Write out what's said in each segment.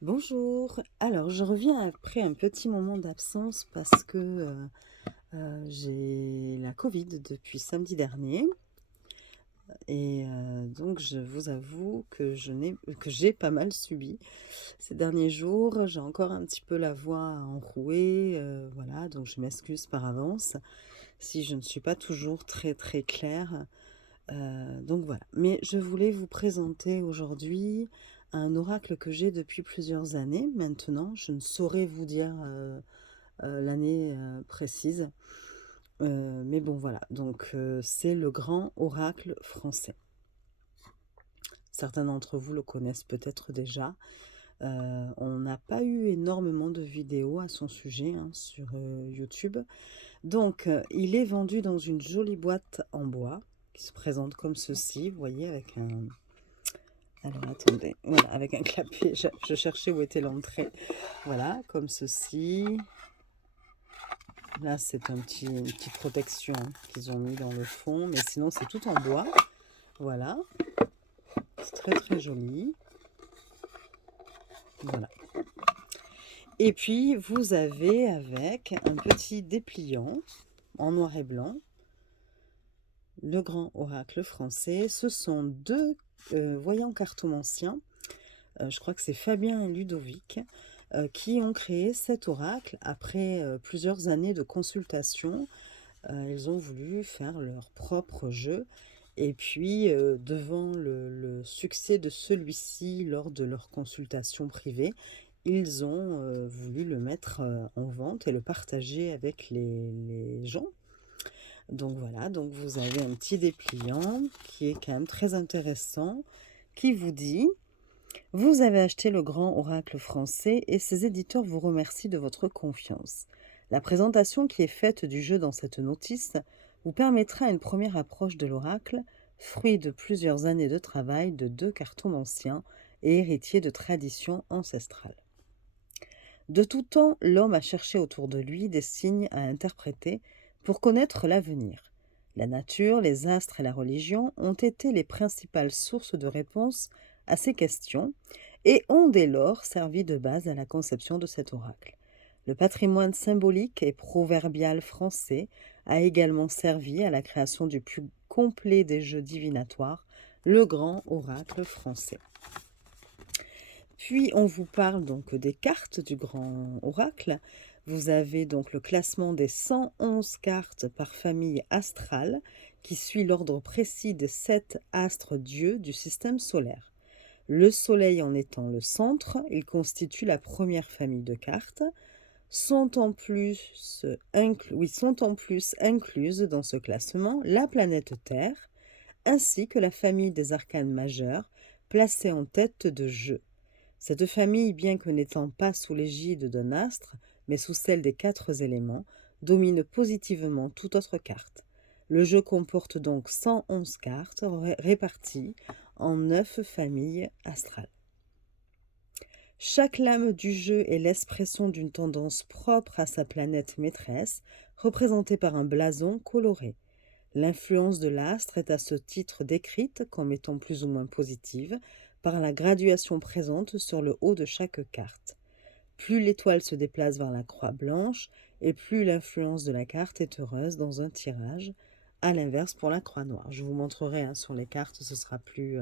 Bonjour. Alors, je reviens après un petit moment d'absence parce que j'ai la Covid depuis samedi dernier et donc je vous avoue que j'ai pas mal subi ces derniers jours. J'ai encore un petit peu la voix enrouée, voilà, donc je m'excuse par avance si je ne suis pas toujours très très claire. Donc voilà. Mais je voulais vous présenter aujourd'hui un oracle que j'ai depuis plusieurs années maintenant. Je ne saurais vous dire l'année précise. Mais bon voilà, donc c'est le grand oracle français. Certains d'entre vous le connaissent peut-être déjà. On n'a pas eu énormément de vidéos à son sujet hein, sur YouTube. Donc il est vendu dans une jolie boîte en bois qui se présente comme ceci, vous voyez, avec un... Alors attendez, voilà, avec un clapet, je cherchais où était l'entrée. Voilà, comme ceci. Là, c'est une petite protection qu'ils ont mis dans le fond, mais sinon, c'est tout en bois. Voilà, c'est très très joli. Voilà. Et puis, vous avez avec un petit dépliant en noir et blanc, le grand oracle français. Ce sont deux voyants cartomanciens, je crois que c'est Fabien et Ludovic, qui ont créé cet oracle après plusieurs années de consultation. Ils ont voulu faire leur propre jeu. Et puis, devant le succès de celui-ci lors de leur consultation privée, ils ont voulu le mettre en vente et le partager avec les gens. Donc voilà, donc vous avez un petit dépliant qui est quand même très intéressant, qui vous dit: vous avez acheté le grand oracle français et ses éditeurs vous remercient de votre confiance. La présentation qui est faite du jeu dans cette notice vous permettra une première approche de l'oracle, fruit de plusieurs années de travail de deux cartomanciens et héritier de traditions ancestrales. De tout temps, l'homme a cherché autour de lui des signes à interpréter pour connaître l'avenir. La nature, les astres et la religion ont été les principales sources de réponses à ces questions et ont dès lors servi de base à la conception de cet oracle. Le patrimoine symbolique et proverbial français a également servi à la création du plus complet des jeux divinatoires, le grand oracle français. Puis on vous parle donc des cartes du grand oracle. Vous avez donc le classement des 111 cartes par famille astrale qui suit l'ordre précis des 7 astres dieux du système solaire. Le soleil en étant le centre, il constitue la première famille de cartes. Sont en plus incluses dans ce classement la planète Terre ainsi que la famille des arcanes majeurs placée en tête de jeu. Cette famille, bien que n'étant pas sous l'égide d'un astre, mais sous celle des 4 éléments, domine positivement toute autre carte. Le jeu comporte donc 111 cartes réparties en 9 familles astrales. Chaque lame du jeu est l'expression d'une tendance propre à sa planète maîtresse, représentée par un blason coloré. L'influence de l'astre est à ce titre décrite comme étant plus ou moins positive par la graduation présente sur le haut de chaque carte. Plus l'étoile se déplace vers la croix blanche et plus l'influence de la carte est heureuse dans un tirage. À l'inverse pour la croix noire. Je vous montrerai sur les cartes, ce sera plus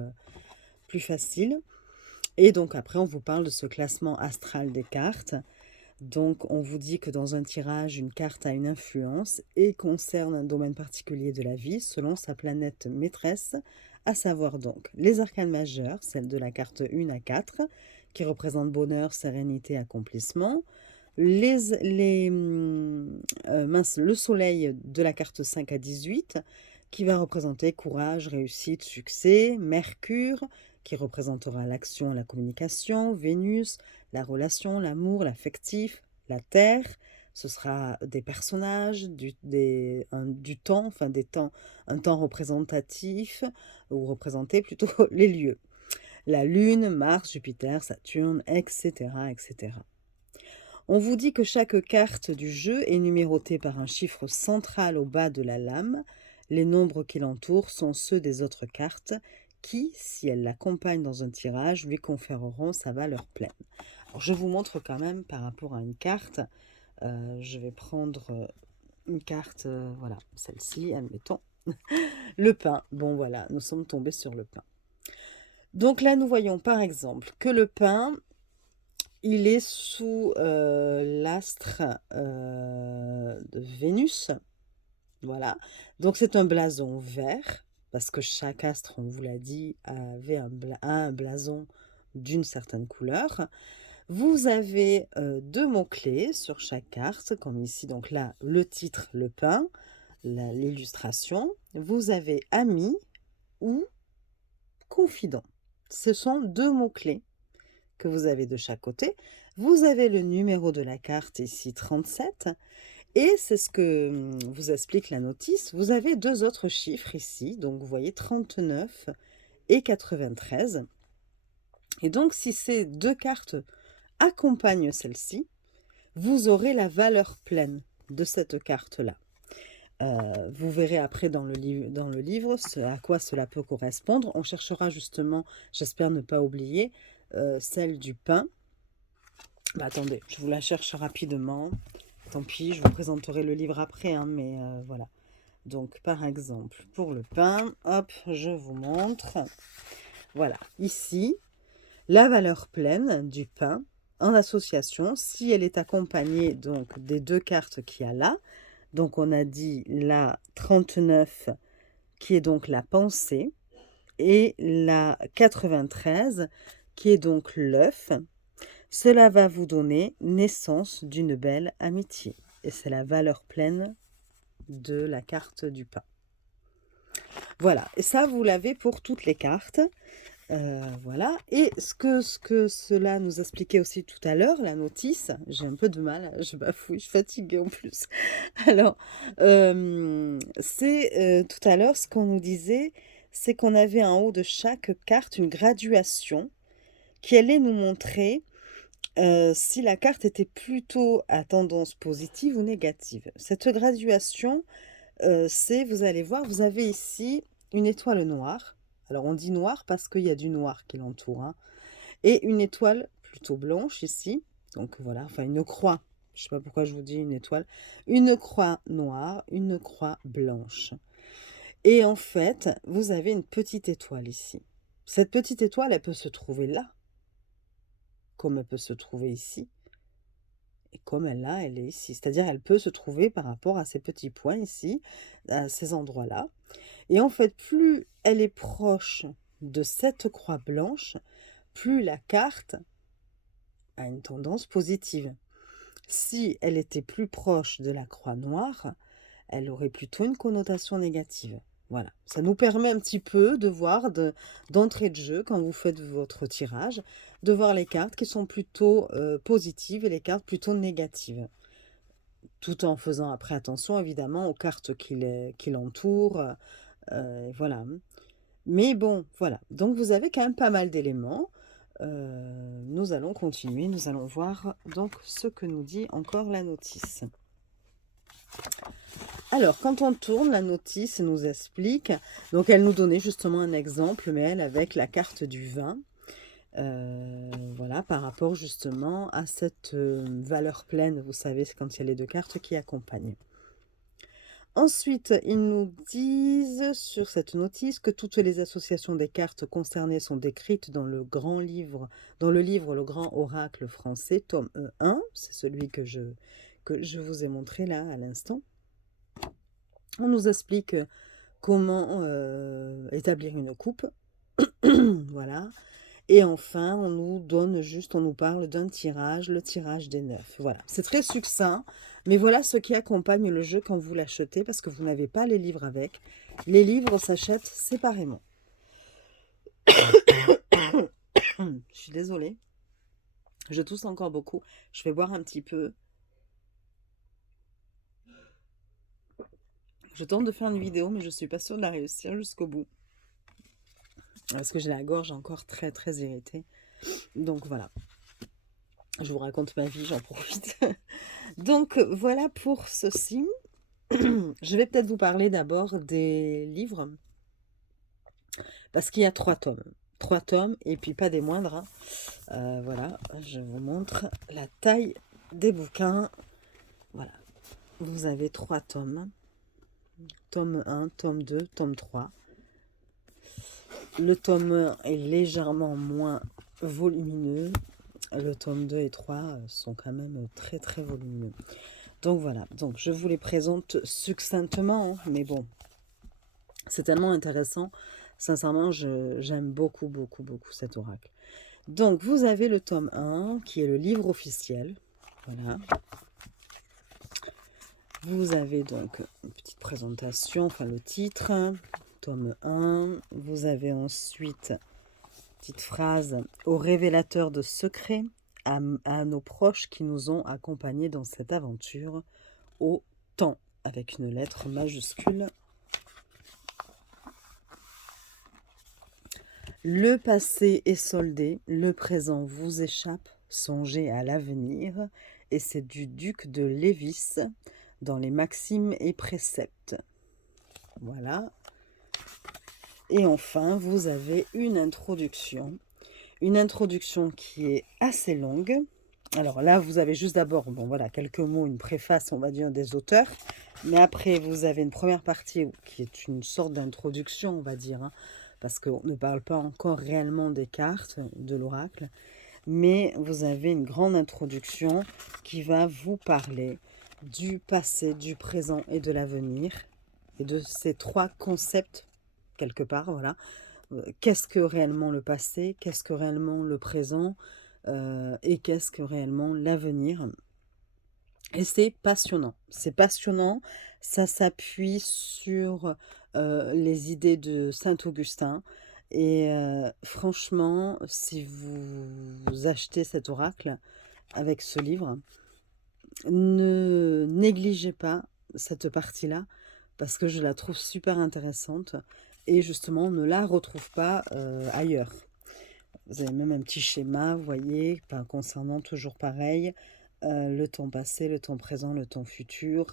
facile. Et donc après, on vous parle de ce classement astral des cartes. Donc, on vous dit que dans un tirage, une carte a une influence et concerne un domaine particulier de la vie selon sa planète maîtresse, à savoir donc les arcanes majeures, celle de la carte 1 à 4, qui représentent bonheur, sérénité, accomplissement. Le soleil de la carte 5 à 18, qui va représenter courage, réussite, succès. Mercure, qui représentera l'action et la communication. Vénus, la relation, l'amour, l'affectif. La Terre, ce sera des personnages, du temps, enfin un temps représentatif, ou représenter plutôt les lieux. La Lune, Mars, Jupiter, Saturne, etc., etc. On vous dit que chaque carte du jeu est numérotée par un chiffre central au bas de la lame. Les nombres qui l'entourent sont ceux des autres cartes qui, si elles l'accompagnent dans un tirage, lui conféreront sa valeur pleine. Alors, je vous montre quand même par rapport à une carte. Je vais prendre une carte, voilà, celle-ci, admettons. Le pain. Bon, voilà, nous sommes tombés sur le pain. Donc là, nous voyons par exemple que le pain, il est sous l'astre de Vénus. Voilà. Donc c'est un blason vert, parce que chaque astre, on vous l'a dit, avait un blason d'une certaine couleur. Vous avez deux mots-clés sur chaque carte, comme ici, donc là, le titre, le pain, l'illustration. Vous avez ami ou confident. Ce sont deux mots-clés que vous avez de chaque côté. Vous avez le numéro de la carte ici, 37. Et c'est ce que vous explique la notice. Vous avez deux autres chiffres ici. Donc, vous voyez 39 et 93. Et donc, si ces deux cartes accompagnent celle-ci, vous aurez la valeur pleine de cette carte-là. Vous verrez après dans le livre à quoi cela peut correspondre. On cherchera justement, j'espère ne pas oublier, celle du pain. Bah, attendez, je vous la cherche rapidement. Tant pis, je vous présenterai le livre après, hein, mais voilà. Donc, par exemple, pour le pain, hop, je vous montre. Voilà, ici, la valeur pleine du pain en association, si elle est accompagnée donc des deux cartes qu'il y a là. Donc, on a dit la 39, qui est donc la pensée, et la 93, qui est donc l'œuf. Cela va vous donner naissance d'une belle amitié. Et c'est la valeur pleine de la carte du pain. Voilà, et ça, vous l'avez pour toutes les cartes. Voilà, et ce que cela nous expliquait aussi tout à l'heure, la notice, j'ai un peu de mal, je bafouille, je suis fatiguée en plus. Alors, c'est tout à l'heure ce qu'on nous disait, c'est qu'on avait en haut de chaque carte une graduation qui allait nous montrer si la carte était plutôt à tendance positive ou négative. Cette graduation, c'est, vous allez voir, vous avez ici une étoile noire. Alors on dit noir parce qu'il y a du noir qui l'entoure, hein. Et une étoile plutôt blanche ici. Donc voilà, enfin une croix. Je ne sais pas pourquoi je vous dis une étoile. Une croix noire, une croix blanche. Et en fait, vous avez une petite étoile ici. Cette petite étoile, elle peut se trouver là, comme elle peut se trouver ici. Et comme elle est ici. C'est-à-dire, elle peut se trouver par rapport à ces petits points ici, à ces endroits-là. Et en fait, plus elle est proche de cette croix blanche, plus la carte a une tendance positive. Si elle était plus proche de la croix noire, elle aurait plutôt une connotation négative. Voilà, ça nous permet un petit peu de voir d'entrée de jeu, quand vous faites votre tirage, de voir les cartes qui sont plutôt positives et les cartes plutôt négatives. Tout en faisant après attention, évidemment, aux cartes qui l'entourent. Voilà. Mais bon, voilà. Donc, vous avez quand même pas mal d'éléments. Nous allons continuer. Nous allons voir donc ce que nous dit encore la notice. Alors, quand on tourne, la notice nous explique. Donc, elle nous donnait justement un exemple, mais elle avec la carte du vin. Voilà, par rapport justement à cette valeur pleine. Vous savez, c'est quand il y a les deux cartes qui accompagnent. Ensuite, ils nous disent sur cette notice que toutes les associations des cartes concernées sont décrites dans le grand livre, dans le livre Le Grand Oracle français, tome 1, c'est celui que je vous ai montré là à l'instant. On nous explique comment établir une coupe, voilà. Et enfin, on nous parle d'un tirage, le tirage des 9. Voilà, c'est très succinct, mais voilà ce qui accompagne le jeu quand vous l'achetez, parce que vous n'avez pas les livres avec. Les livres s'achètent séparément. Je suis désolée. Je tousse encore beaucoup. Je vais boire un petit peu. Je tente de faire une vidéo, mais je ne suis pas sûre de la réussir jusqu'au bout. Parce que j'ai la gorge encore très très irritée. Donc voilà. Je vous raconte ma vie, j'en profite. Donc voilà pour ceci. Je vais peut-être vous parler d'abord des livres. Parce qu'il y a 3 tomes. 3 tomes, et puis pas des moindres, hein. Voilà, je vous montre la taille des bouquins. Voilà, vous avez 3 tomes. Tome 1, tome 2, tome 3. Le tome 1 est légèrement moins volumineux. Le tome 2 et 3 sont quand même très très volumineux. Donc voilà, donc je vous les présente succinctement, hein, mais bon, c'est tellement intéressant. Sincèrement, j'aime beaucoup, beaucoup, beaucoup cet oracle. Donc, vous avez le tome 1, qui est le livre officiel. Voilà. Vous avez donc une petite présentation, enfin le titre, tome 1. Vous avez ensuite, petite phrase, au révélateur de secrets, à nos proches qui nous ont accompagnés dans cette aventure, au temps, avec une lettre majuscule. Le passé est soldé, le présent vous échappe, songez à l'avenir, et c'est du duc de Lévis dans les maximes et préceptes. Voilà. Et enfin, vous avez une introduction qui est assez longue. Alors là, vous avez juste d'abord, bon voilà, quelques mots, une préface, on va dire, des auteurs. Mais après, vous avez une première partie qui est une sorte d'introduction, on va dire, hein, parce qu'on ne parle pas encore réellement des cartes de l'oracle. Mais vous avez une grande introduction qui va vous parler du passé, du présent et de l'avenir. Et de ces 3 concepts, quelque part, voilà. Qu'est-ce que réellement le passé, qu'est-ce que réellement le présent, et qu'est-ce que réellement l'avenir. Et c'est passionnant. C'est passionnant. Ça s'appuie sur les idées de Saint-Augustin. Et franchement, si vous achetez cet oracle avec ce livre, ne négligez pas cette partie-là parce que je la trouve super intéressante et justement, on ne la retrouve pas ailleurs. Vous avez même un petit schéma, vous voyez, concernant toujours pareil, le temps passé, le temps présent, le temps futur,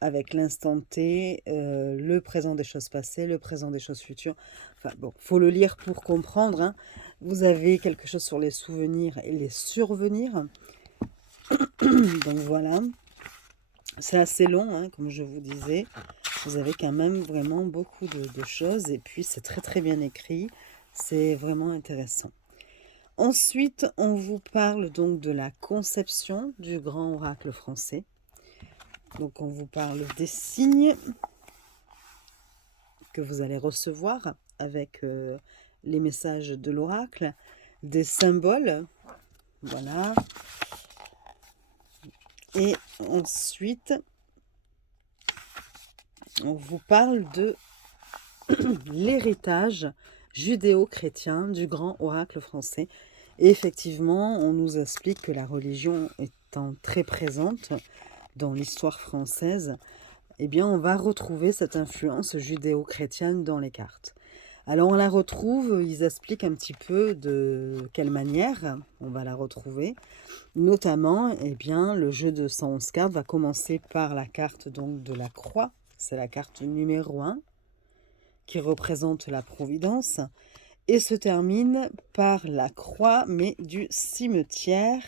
avec l'instant T, le présent des choses passées, le présent des choses futures. Enfin bon, faut le lire pour comprendre, hein. Vous avez quelque chose sur les souvenirs et les survenirs. Donc voilà, c'est assez long, hein, comme je vous disais. Vous avez quand même vraiment beaucoup de choses et puis c'est très très bien écrit. C'est vraiment intéressant. Ensuite, on vous parle donc de la conception du grand oracle français. Donc, on vous parle des signes que vous allez recevoir avec les messages de l'oracle, des symboles, voilà. Et ensuite, on vous parle de l'héritage judéo-chrétien du grand oracle français. Et effectivement, on nous explique que la religion étant très présente dans l'histoire française, eh bien, on va retrouver cette influence judéo-chrétienne dans les cartes. Alors, on la retrouve, ils expliquent un petit peu de quelle manière on va la retrouver. Notamment, eh bien, le jeu de 111 cartes va commencer par la carte donc, de la croix. C'est la carte numéro 1 qui représente la providence. Et se termine par la croix, mais du cimetière.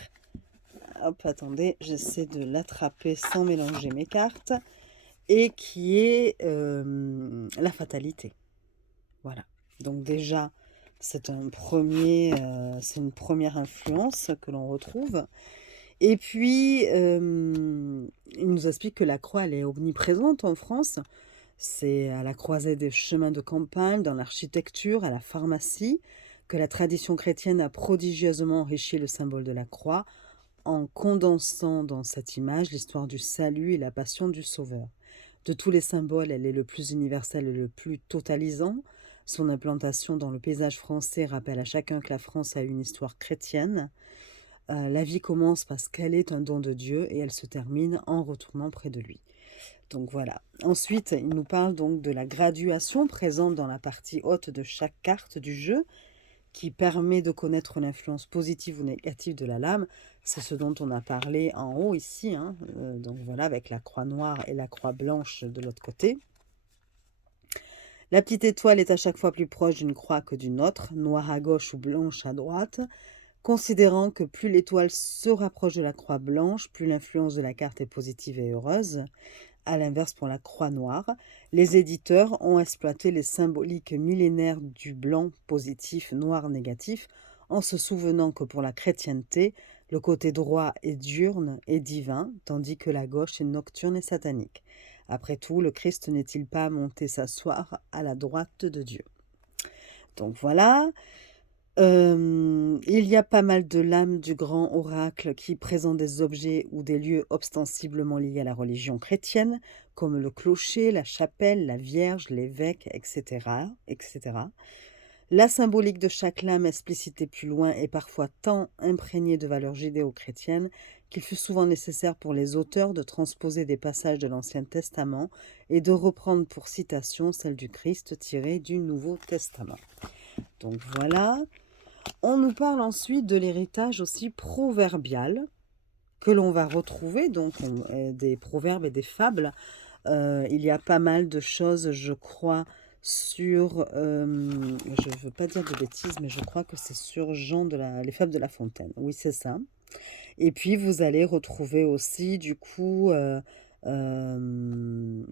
Hop, attendez, j'essaie de l'attraper sans mélanger mes cartes. Et qui est la fatalité. Voilà. Donc déjà, c'est une première influence que l'on retrouve. Et puis, il nous explique que la croix, elle est omniprésente en France. C'est à la croisée des chemins de campagne, dans l'architecture, à la pharmacie, que la tradition chrétienne a prodigieusement enrichi le symbole de la croix, en condensant dans cette image l'histoire du salut et la passion du Sauveur. De tous les symboles, elle est le plus universel et le plus totalisant. Son implantation dans le paysage français rappelle à chacun que la France a une histoire chrétienne. La vie commence parce qu'elle est un don de Dieu et elle se termine en retournant près de lui. Donc voilà. Ensuite, il nous parle donc de la graduation présente dans la partie haute de chaque carte du jeu, qui permet de connaître l'influence positive ou négative de la lame. C'est ce dont on a parlé en haut ici, hein. Donc voilà, avec la croix noire et la croix blanche de l'autre côté. La petite étoile est à chaque fois plus proche d'une croix que d'une autre, noire à gauche ou blanche à droite, considérant que plus l'étoile se rapproche de la croix blanche, plus l'influence de la carte est positive et heureuse. À l'inverse, pour la croix noire, les éditeurs ont exploité les symboliques millénaires du blanc positif, noir négatif, en se souvenant que pour la chrétienté, le côté droit est diurne et divin, tandis que la gauche est nocturne et satanique. Après tout, le Christ n'est-il pas monté s'asseoir à la droite de Dieu? Donc voilà. Il y a pas mal de lames du grand oracle qui présentent des objets ou des lieux ostensiblement liés à la religion chrétienne, comme le clocher, la chapelle, la Vierge, l'évêque, etc., etc. La symbolique de chaque lame explicitée plus loin est parfois tant imprégnée de valeurs judéo-chrétiennes qu'il fut souvent nécessaire pour les auteurs de transposer des passages de l'Ancien Testament et de reprendre pour citation celle du Christ tirée du Nouveau Testament. Donc voilà. On nous parle ensuite de l'héritage aussi proverbial que l'on va retrouver, donc des proverbes et des fables. Il y a pas mal de choses, je crois, sur, je ne veux pas dire de bêtises, mais je crois que c'est sur les fables de La Fontaine. Oui, c'est ça. Et puis, vous allez retrouver aussi, du coup, on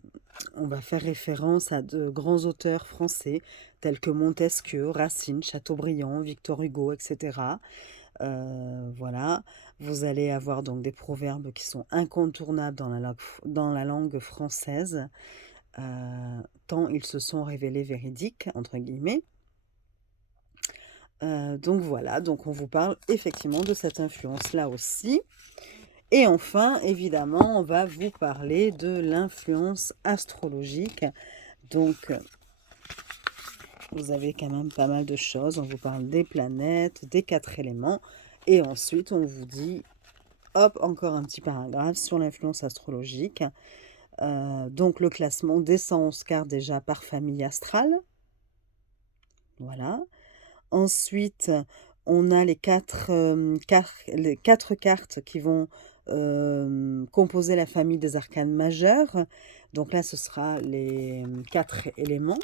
va faire référence à de grands auteurs français tels que Montesquieu, Racine, Chateaubriand, Victor Hugo, etc. Voilà, vous allez avoir donc des proverbes qui sont incontournables dans la langue française, tant ils se sont révélés véridiques, entre guillemets. Donc voilà, donc on vous parle effectivement de cette influence-là aussi. Et enfin, évidemment, on va vous parler de l'influence astrologique. Donc, vous avez quand même pas mal de choses. On vous parle des planètes, des 4 éléments. Et ensuite, on vous dit, hop, encore un petit paragraphe sur l'influence astrologique. Donc, le classement des 111 cartes déjà par famille astrale. Voilà. Ensuite, on a les quatre cartes qui vont composer la famille des arcanes majeurs. Donc là, ce sera les 4 éléments.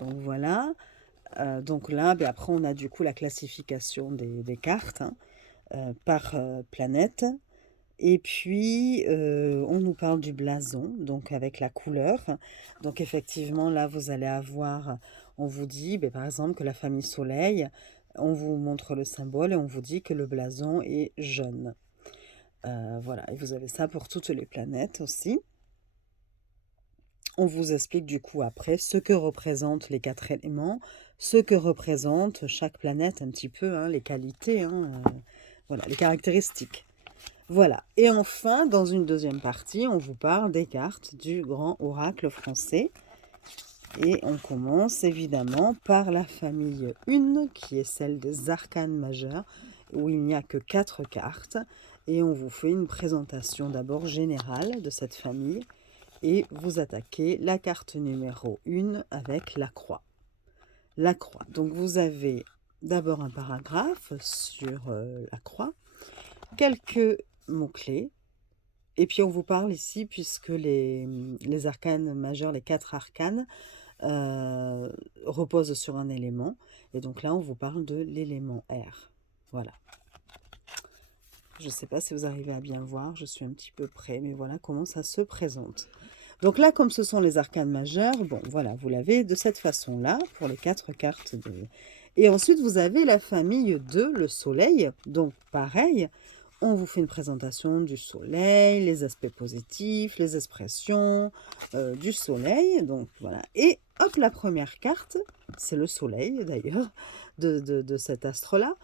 Donc voilà. Donc là, après, on a du coup la classification des cartes par planète. Et puis, on nous parle du blason, donc avec la couleur. Donc effectivement, là, vous allez avoir, on vous dit, par exemple, que la famille Soleil, on vous montre le symbole et on vous dit que le blason est jaune. Voilà, et vous avez ça pour toutes les planètes aussi. On vous explique du coup après ce que représentent les 4 éléments, ce que représente chaque planète un petit peu, hein, les qualités, voilà, les caractéristiques. Voilà, et enfin, dans une deuxième partie, on vous parle des cartes du grand oracle français. Et on commence évidemment par la famille 1, qui est celle des arcanes majeurs, où il n'y a que 4 cartes. Et on vous fait une présentation d'abord générale de cette famille. Et vous attaquez la carte numéro 1 avec la croix. La croix. Donc vous avez d'abord un paragraphe sur la croix, quelques mots-clés. Et puis on vous parle ici, puisque les arcanes majeurs, les 4 arcanes, reposent sur un élément. Et donc là, on vous parle de l'élément R. Voilà. Je ne sais pas si vous arrivez à bien voir, je suis un petit peu près, mais voilà comment ça se présente. Donc là, comme ce sont les arcanes majeures, bon, voilà, vous l'avez de cette façon-là, pour les 4 cartes. Et ensuite, vous avez la famille 2, le soleil. Donc pareil, on vous fait une présentation du soleil, les aspects positifs, les expressions du soleil. Donc voilà. Et hop, la première carte, c'est le soleil d'ailleurs, de cet astre-là.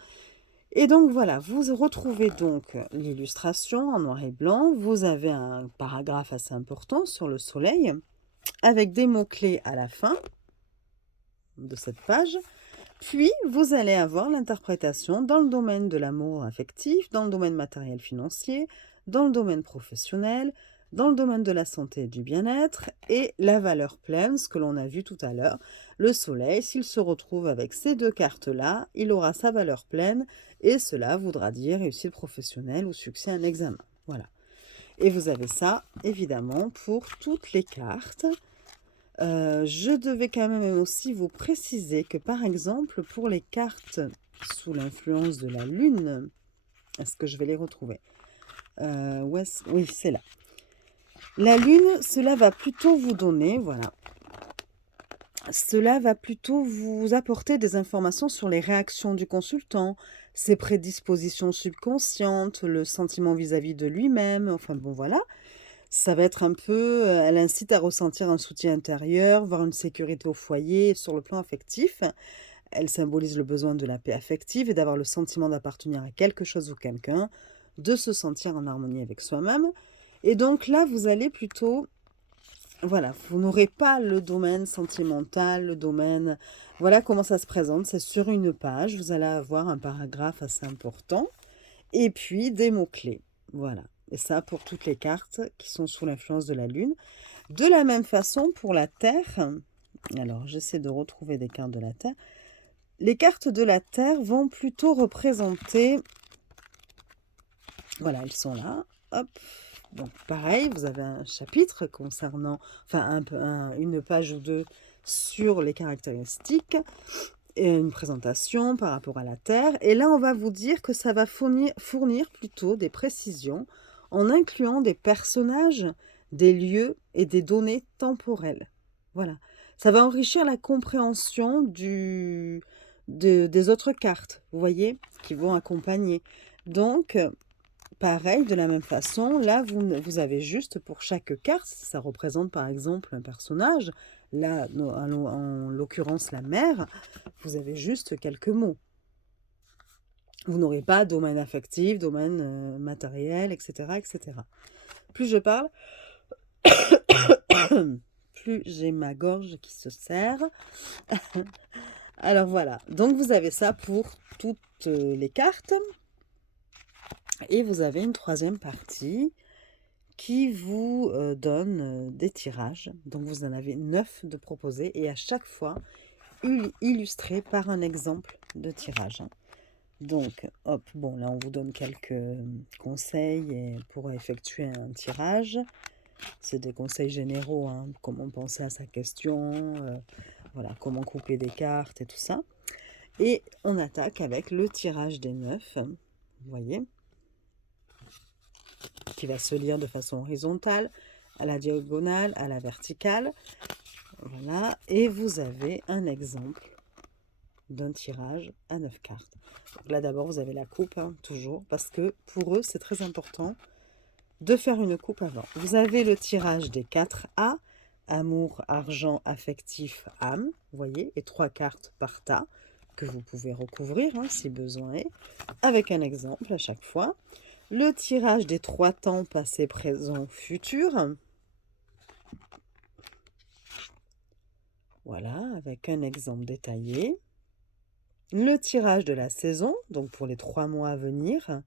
Et donc voilà, vous retrouvez donc l'illustration en noir et blanc. Vous avez un paragraphe assez important sur le soleil, avec des mots-clés à la fin de cette page. Puis, vous allez avoir l'interprétation dans le domaine de l'amour affectif, dans le domaine matériel financier, dans le domaine professionnel, dans le domaine de la santé et du bien-être, et la valeur pleine, ce que l'on a vu tout à l'heure. Le soleil, s'il se retrouve avec ces 2 cartes-là, il aura sa valeur pleine, et cela voudra dire réussite professionnelle ou succès à un examen. Voilà. Et vous avez ça, évidemment, pour toutes les cartes. Je devais quand même aussi vous préciser que, par exemple, pour les cartes sous l'influence de la lune, est-ce que je vais les retrouver? Oui, c'est là. La lune, cela va plutôt vous donner, voilà, cela va plutôt vous apporter des informations sur les réactions du consultant, ses prédispositions subconscientes, le sentiment vis-à-vis de lui-même, enfin bon voilà. Ça va être un peu, elle incite à ressentir un soutien intérieur, voir une sécurité au foyer sur le plan affectif. Elle symbolise le besoin de la paix affective et d'avoir le sentiment d'appartenir à quelque chose ou quelqu'un, de se sentir en harmonie avec soi-même. Et donc là, vous allez plutôt, voilà, vous n'aurez pas le domaine sentimental, le domaine, voilà comment ça se présente. C'est sur une page, vous allez avoir un paragraphe assez important et puis des mots-clés. Voilà. Et ça pour toutes les cartes qui sont sous l'influence de la Lune. De la même façon pour la Terre, alors j'essaie de retrouver des cartes de la Terre. Les cartes de la Terre vont plutôt représenter, voilà, elles sont là, hop. Donc pareil, vous avez un chapitre concernant, enfin une page ou deux sur les caractéristiques, et une présentation par rapport à la Terre. Et là, on va vous dire que ça va fournir plutôt des précisions en incluant des personnages, des lieux et des données temporelles. Voilà. Ça va enrichir la compréhension des autres cartes, vous voyez, qui vont accompagner. Donc, pareil, de la même façon, là, vous avez juste pour chaque carte, ça représente par exemple un personnage, là, en l'occurrence la mère, vous avez juste quelques mots. Vous n'aurez pas domaine affectif, domaine matériel, etc., etc. Plus je parle, plus j'ai ma gorge qui se serre. Alors voilà, donc vous avez ça pour toutes les cartes. Et vous avez une troisième partie qui vous donne des tirages. Donc vous en avez 9 de proposés et à chaque fois illustrés par un exemple de tirage. Donc, hop, bon, là on vous donne quelques conseils pour effectuer un tirage. C'est des conseils généraux, hein, comment penser à sa question, voilà, comment couper des cartes et tout ça. Et on attaque avec le tirage des 9, vous voyez, qui va se lire de façon horizontale, à la diagonale, à la verticale. Voilà, et vous avez un exemple d'un tirage à 9 cartes. Donc là d'abord vous avez la coupe, hein, toujours, parce que pour eux c'est très important de faire une coupe avant. Vous avez le tirage des 4A, amour, argent, affectif, âme, vous voyez, et 3 cartes par tas que vous pouvez recouvrir hein, si besoin est, avec un exemple à chaque fois. Le tirage des 3 temps, passé, présent, futur. Voilà, avec un exemple détaillé. Le tirage de la saison, donc pour les 3 mois à venir.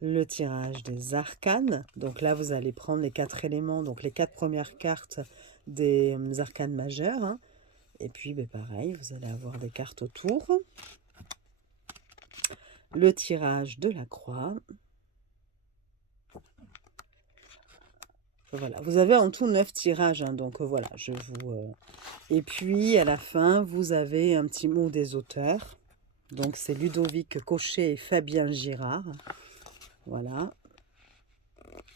Le tirage des arcanes, donc là vous allez prendre les 4 éléments, donc les 4 premières cartes des arcanes majeures. Hein. Et puis ben, pareil, vous allez avoir des cartes autour. Le tirage de la croix. Voilà, vous avez en tout 9 tirages, hein, donc voilà, je vous... Et puis, à la fin, vous avez un petit mot des auteurs. Donc, c'est Ludovic Cochet et Fabien Girard. Voilà.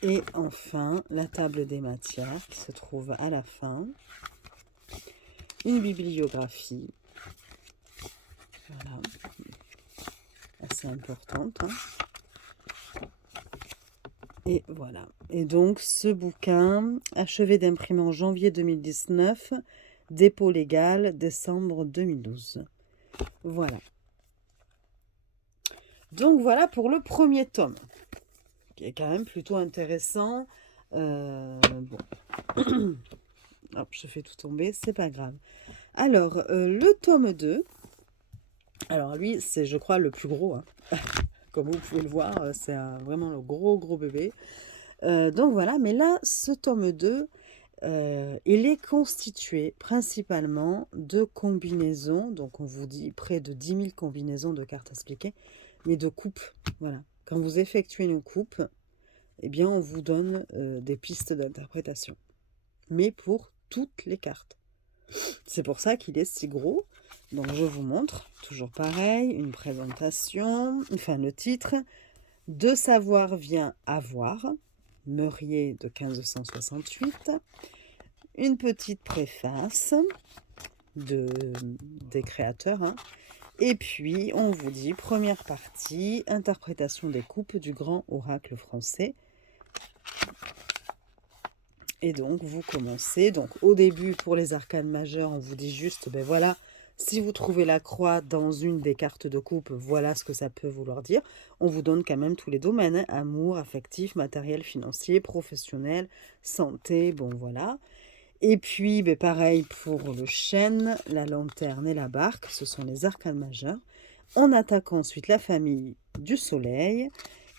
Et enfin, la table des matières qui se trouve à la fin. Une bibliographie. Voilà. Assez importante, hein. Et voilà. Et donc, ce bouquin, achevé d'imprimer en janvier 2019, dépôt légal, décembre 2012. Voilà. Donc, voilà pour le premier tome, qui est quand même plutôt intéressant. Bon. Hop, je fais tout tomber, c'est pas grave. Alors, le tome 2, alors lui, c'est, je crois, le plus gros, hein. Comme vous pouvez le voir, c'est vraiment le gros bébé. Donc voilà, mais là, ce tome 2, il est constitué principalement de combinaisons. Donc on vous dit près de 10 000 combinaisons de cartes expliquées, mais de coupes. Voilà. Quand vous effectuez une coupe, eh bien, on vous donne des pistes d'interprétation. Mais pour toutes les cartes. C'est pour ça qu'il est si gros. Donc, je vous montre, toujours pareil, une présentation, enfin le titre. De savoir vient avoir, Meurier de 1568. Une petite préface des créateurs. Hein. Et puis, on vous dit, première partie, interprétation des coupes du grand oracle français. Et donc, vous commencez. Donc, au début, pour les arcanes majeures, on vous dit juste, ben voilà, si vous trouvez la croix dans une des cartes de coupe, voilà ce que ça peut vouloir dire. On vous donne quand même tous les domaines, hein, amour, affectif, matériel, financier, professionnel, santé, bon voilà. Et puis, ben pareil pour le chêne, la lanterne et la barque, ce sont les arcanes majeures. On attaque ensuite la famille du soleil.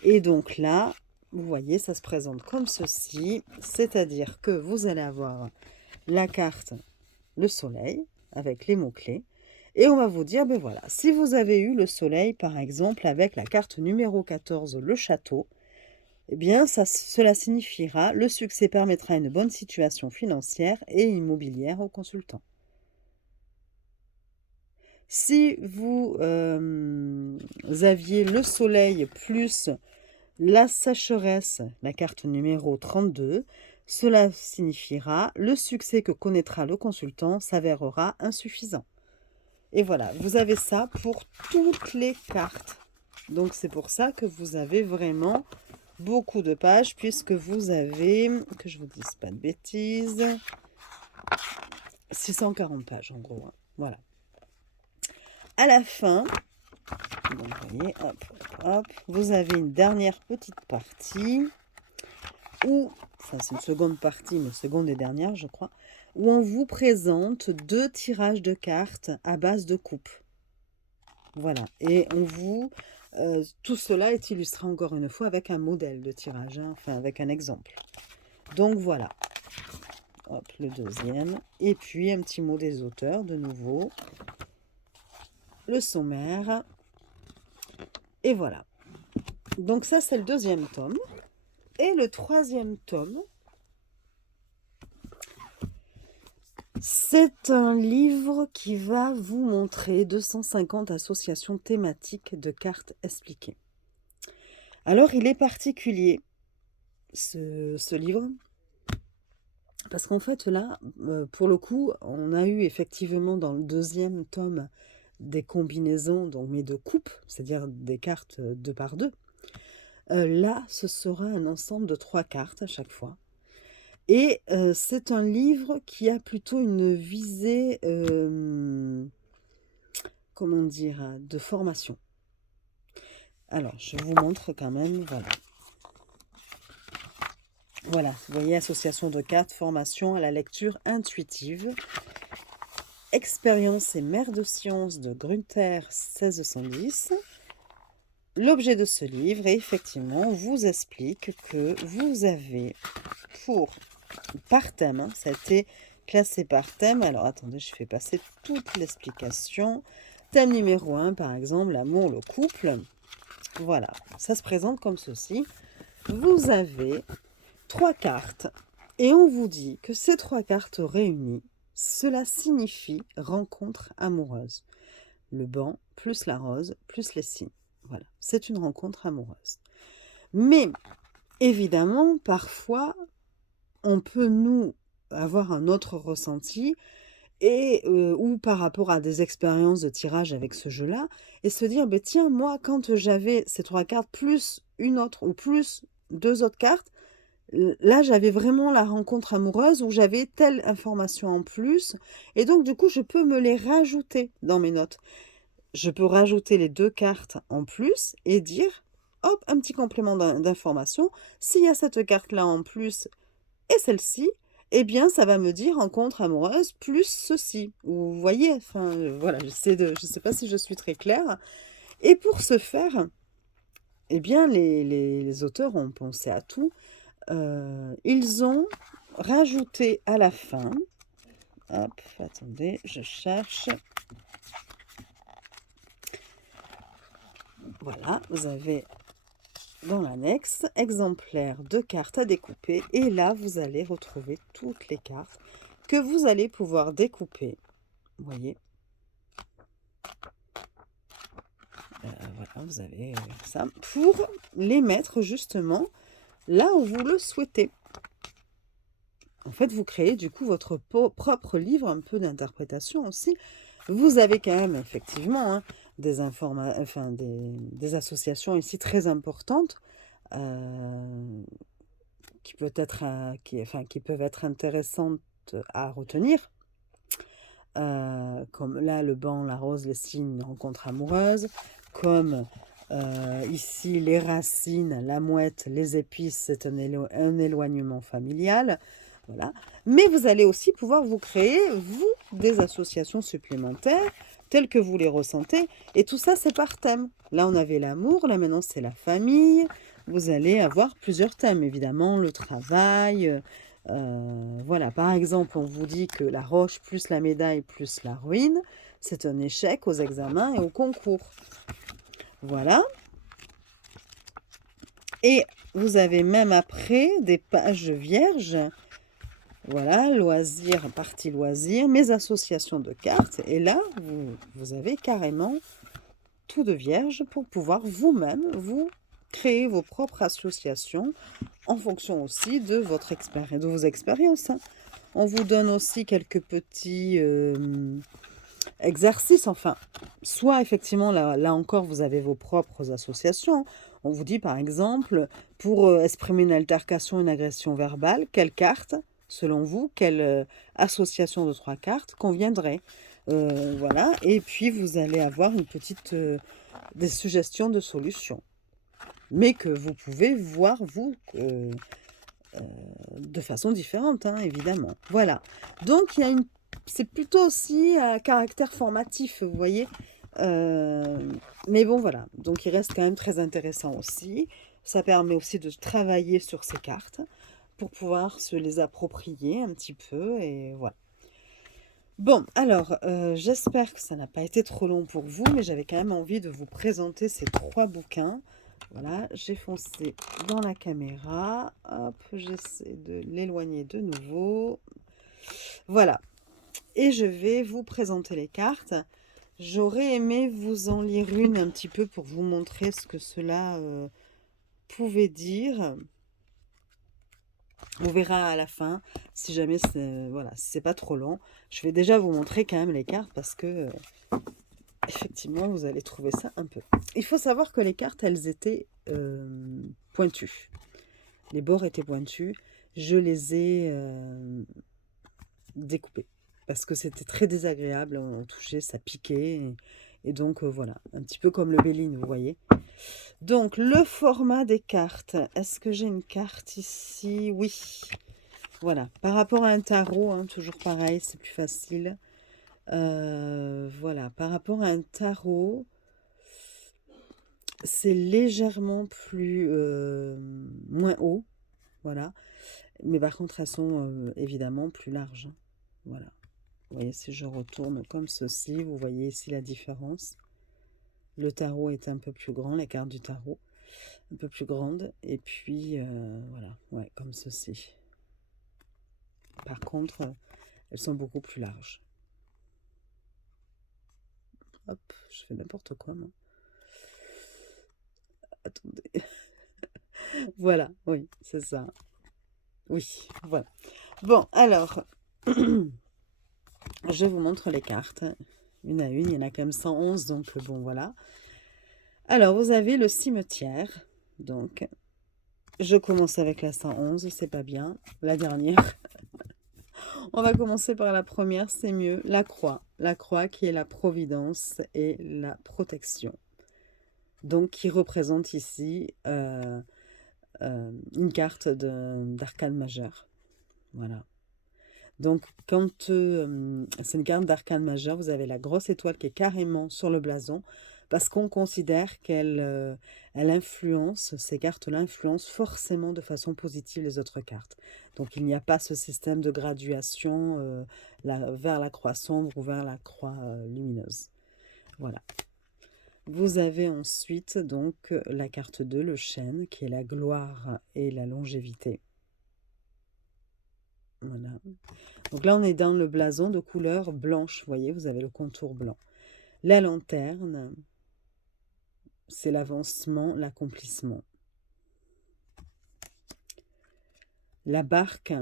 Et donc là, vous voyez, ça se présente comme ceci. C'est-à-dire que vous allez avoir la carte, le soleil, avec les mots-clés. Et on va vous dire, ben voilà, si vous avez eu le soleil, par exemple, avec la carte numéro 14, le château, eh bien, cela signifiera le succès permettra une bonne situation financière et immobilière au consultant. Si vous aviez le soleil plus la sécheresse, la carte numéro 32, cela signifiera le succès que connaîtra le consultant s'avérera insuffisant. Et voilà, vous avez ça pour toutes les cartes. Donc c'est pour ça que vous avez vraiment beaucoup de pages, puisque vous avez, que je vous dise pas de bêtises, 640 pages en gros. Hein. Voilà. À la fin, donc vous voyez, hop, hop, vous avez une dernière petite partie, où, enfin c'est une seconde partie, mais seconde et dernière je crois, où on vous présente 2 tirages de cartes à base de coupe. Voilà, et on vous... tout cela est illustré encore une fois avec un modèle de tirage, hein, enfin avec un exemple. Donc voilà, hop, le deuxième, et puis un petit mot des auteurs de nouveau, le sommaire, et voilà. Donc ça c'est le deuxième tome, et le troisième tome, c'est un livre qui va vous montrer 250 associations thématiques de cartes expliquées. Alors, il est particulier, ce livre, parce qu'en fait, là, pour le coup, on a eu effectivement dans le deuxième tome des combinaisons, donc, mais de coupes, c'est-à-dire des cartes 2 par 2. Là, ce sera un ensemble de 3 cartes à chaque fois. Et c'est un livre qui a plutôt une visée, comment dire, de formation. Alors, je vous montre quand même, voilà. Voilà, vous voyez, association de cartes, formation à la lecture intuitive, expérience et mère de sciences de Grunter 1610. L'objet de ce livre, effectivement, vous explique que vous avez par thème, hein, ça a été classé par thème. Alors, attendez, je fais passer toute l'explication. Thème numéro 1, par exemple, l'amour, le couple. Voilà, ça se présente comme ceci. Vous avez 3 cartes et on vous dit que ces 3 cartes réunies, cela signifie rencontre amoureuse. Le banc plus la rose plus les signes. Voilà, c'est une rencontre amoureuse. Mais évidemment, parfois, on peut nous avoir un autre ressenti et ou par rapport à des expériences de tirage avec ce jeu-là et se dire, ben tiens, moi, quand j'avais ces 3 cartes plus une autre ou plus 2 autres cartes, là, j'avais vraiment la rencontre amoureuse où j'avais telle information en plus. Et donc, du coup, je peux me les rajouter dans mes notes. Je peux rajouter les 2 cartes en plus et dire, hop, un petit complément d'information. S'il y a cette carte-là en plus et celle-ci, eh bien, ça va me dire rencontre amoureuse plus ceci. Vous voyez, enfin, voilà, je sais pas si je suis très claire. Et pour ce faire, eh bien, les auteurs ont pensé à tout. Ils ont rajouté à la fin, hop, attendez, je cherche. Voilà, vous avez dans l'annexe, exemplaire de cartes à découper. Et là, vous allez retrouver toutes les cartes que vous allez pouvoir découper. Vous voyez, voilà, vous avez ça pour les mettre justement là où vous le souhaitez. En fait, vous créez du coup votre propre livre, un peu d'interprétation aussi. Vous avez quand même effectivement des associations ici très importantes qui peuvent être intéressantes à retenir. Comme là, le banc, la rose, les signes, une rencontre amoureuse. Comme ici, les racines, la mouette, les épices, c'est un éloignement familial. Voilà. Mais vous allez aussi pouvoir vous créer, vous, des associations supplémentaires, telles que vous les ressentez. Et tout ça, c'est par thème. Là, on avait l'amour, là, maintenant, c'est la famille. Vous allez avoir plusieurs thèmes, évidemment, le travail. Voilà, par exemple, on vous dit que la roche plus la médaille plus la ruine, c'est un échec aux examens et au concours. Voilà. Et vous avez même après des pages vierges. Voilà, loisirs, partie loisirs, mes associations de cartes. Et là, vous avez carrément tout de vierge pour pouvoir vous-même, vous créer vos propres associations en fonction aussi de votre de vos expériences. On vous donne aussi quelques petits exercices. Enfin, soit effectivement, là encore, vous avez vos propres associations. On vous dit par exemple, pour exprimer une altercation, une agression verbale, quelle carte, selon vous, quelle association de 3 cartes conviendrait? Voilà, et puis vous allez avoir une petite des suggestions de solutions, mais que vous pouvez voir vous de façon différente, évidemment. Voilà, donc c'est plutôt aussi à caractère formatif, vous voyez. Mais bon, voilà, donc il reste quand même très intéressant aussi. Ça permet aussi de travailler sur ces cartes pour pouvoir se les approprier un petit peu, et voilà. Bon, alors, j'espère que ça n'a pas été trop long pour vous, mais j'avais quand même envie de vous présenter ces 3 bouquins. Voilà, j'ai foncé dans la caméra. Hop, j'essaie de l'éloigner de nouveau. Voilà, et je vais vous présenter les cartes. J'aurais aimé vous en lire une un petit peu pour vous montrer ce que cela pouvait dire. On verra à la fin, si jamais voilà, si c'est pas trop long. Je vais déjà vous montrer quand même les cartes parce que effectivement, vous allez trouver ça un peu. Il faut savoir que les cartes, elles étaient pointues. Les bords étaient pointus. Je les ai découpées parce que c'était très désagréable. On touchait, ça piquait. Et donc, voilà, un petit peu comme le Béline, vous voyez. Donc, le format des cartes. Est-ce que j'ai une carte ici? Oui. Voilà. Par rapport à un tarot, toujours pareil, c'est plus facile. Voilà. Par rapport à un tarot, c'est légèrement plus... moins haut. Voilà. Mais par contre, elles sont évidemment plus larges. Voilà. Vous voyez, si je retourne comme ceci, vous voyez ici la différence. Le tarot est un peu plus grand, les cartes du tarot, un peu plus grandes. Et puis, voilà, ouais, comme ceci. Par contre, elles sont beaucoup plus larges. Hop, je fais n'importe quoi, moi. Attendez. Voilà, oui, c'est ça. Oui, voilà. Bon, alors, je vous montre les cartes. Une à une, il y en a quand même 111, donc bon, voilà. Alors, vous avez le cimetière. Donc, je commence avec la 111, c'est pas bien. La dernière. On va commencer par la première, c'est mieux. La croix. La croix qui est la providence et la protection. Donc, qui représente ici une carte d'arcane majeur. Voilà. Donc, quand c'est une carte d'arcane majeur, vous avez la grosse étoile qui est carrément sur le blason, parce qu'on considère qu'elle influence, ces cartes-là influencent forcément de façon positive les autres cartes. Donc, il n'y a pas ce système de graduation vers la croix sombre ou vers la croix lumineuse. Voilà. Vous avez ensuite donc la carte 2, le chêne, qui est la gloire et la longévité. Voilà. Donc là, on est dans le blason de couleur blanche. Vous voyez, vous avez le contour blanc. La lanterne, c'est l'avancement, l'accomplissement. La barque,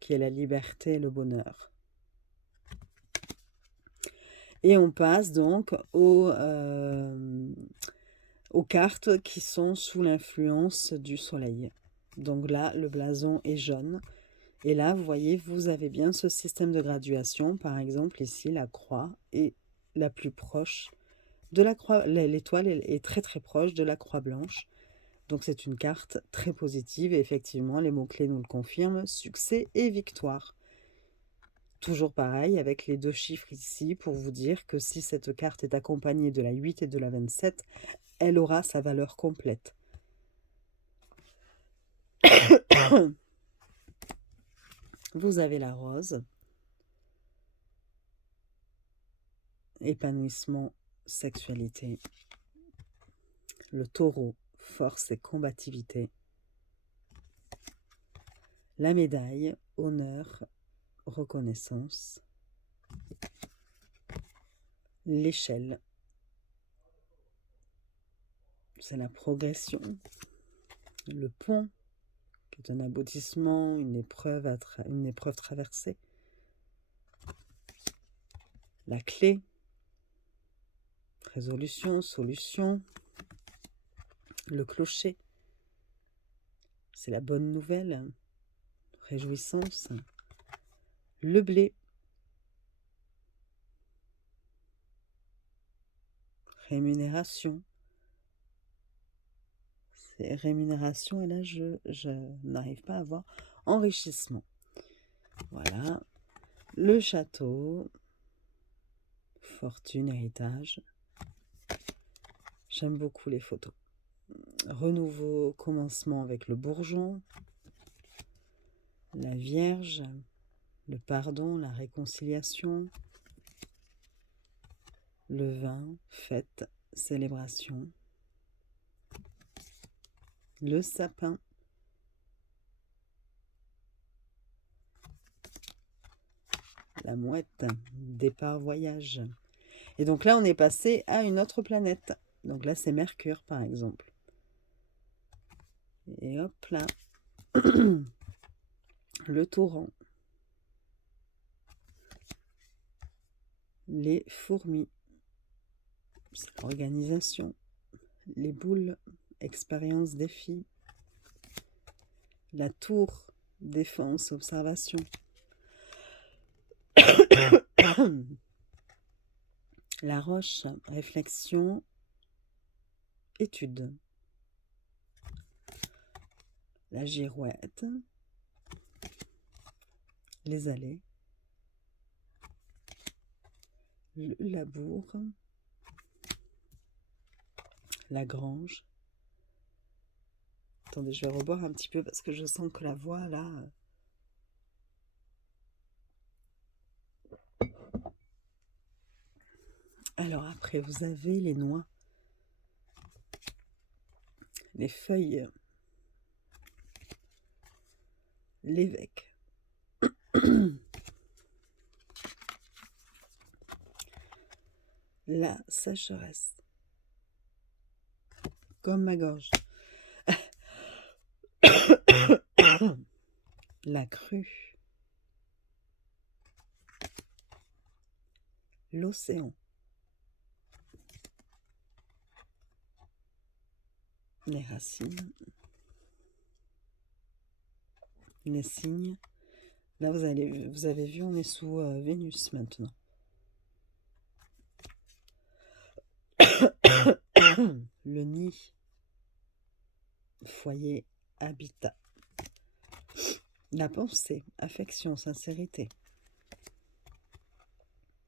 qui est la liberté et le bonheur. Et on passe donc aux cartes qui sont sous l'influence du soleil. Donc là, le blason est jaune. Et là, vous voyez, vous avez bien ce système de graduation. Par exemple, ici, la croix est la plus proche de la croix. L'étoile est très très proche de la croix blanche. Donc c'est une carte très positive. Et effectivement, les mots-clés nous le confirment. Succès et victoire. Toujours pareil avec les 2 chiffres ici pour vous dire que si cette carte est accompagnée de la 8 et de la 27, elle aura sa valeur complète. Vous avez la rose, épanouissement, sexualité. Le taureau, force et combativité. La médaille, honneur, reconnaissance. L'échelle, c'est la progression. Le pont, qui est un aboutissement, une épreuve traversée. La clé, résolution, solution. Le clocher, c'est la bonne nouvelle, réjouissance. Le blé, rémunération. C'est rémunération et là je n'arrive pas à voir enrichissement. Voilà. Le château, fortune, héritage. J'aime beaucoup les photos. Renouveau, commencement avec le bourgeon. La Vierge, le pardon, la réconciliation. Le vin, fête, célébration. Le sapin. La mouette, départ, voyage. Et donc là, on est passé à une autre planète. Donc là, c'est Mercure, par exemple. Et hop là. Le torrent. Les fourmis. C'est l'organisation. Les boules. Expérience, défi. La tour. Défense, observation. La roche. Réflexion. Étude. La girouette. Les allées. Le labour. La grange. Attendez, je vais reboire un petit peu parce que je sens que la voix, là... Alors après, vous avez les noix. Les feuilles. L'évêque. La sécheresse. Comme ma gorge. La crue. L'océan. Les racines. Les signes. Là, vous avez vu, on est sous Vénus maintenant. Le nid. Foyer, habitat. La pensée, affection, sincérité.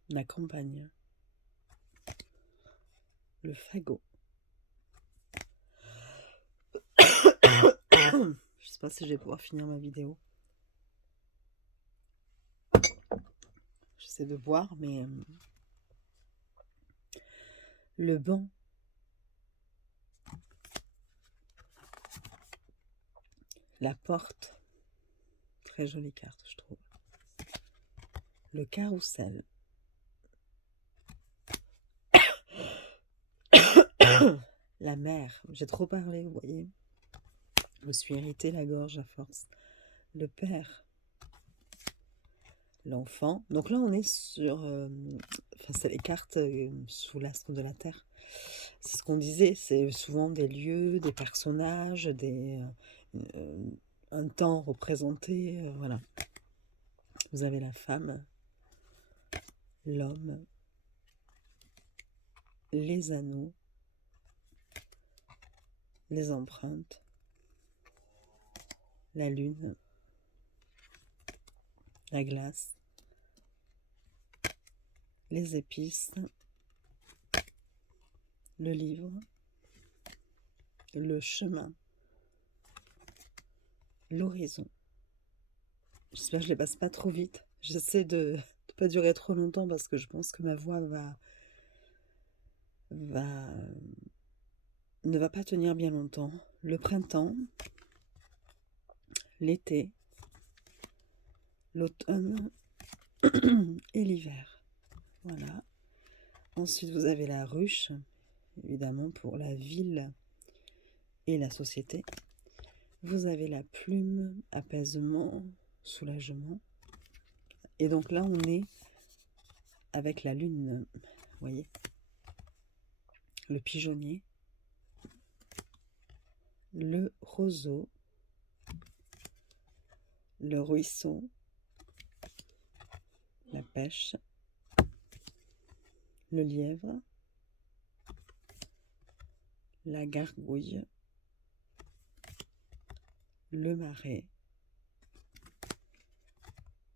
La campagne. Le fagot. Je sais pas si je vais pouvoir finir ma vidéo. J'essaie de boire, mais le banc, la porte, très jolie carte je trouve, le carrousel, la mer, j'ai trop parlé, vous voyez, je me suis irrité la gorge à force, le père, l'enfant, donc là on est sur, enfin c'est les cartes sous l'astre de la Terre, c'est ce qu'on disait, c'est souvent des lieux, des personnages, un temps représenté, voilà. Vous avez la femme, l'homme, les anneaux, les empreintes, la lune, la glace, les épices, le livre, le chemin, l'horizon. J'espère que je les passe pas trop vite. J'essaie de ne pas durer trop longtemps parce que je pense que ma voix ne va pas tenir bien longtemps. Le printemps, l'été, l'automne et l'hiver. Voilà. Ensuite, vous avez la ruche, évidemment, pour la ville et la société. Vous avez la plume, apaisement, soulagement. Et donc là, on est avec la lune, vous voyez. Le pigeonnier, le roseau, le ruisseau, la pêche, le lièvre, la gargouille, le marais,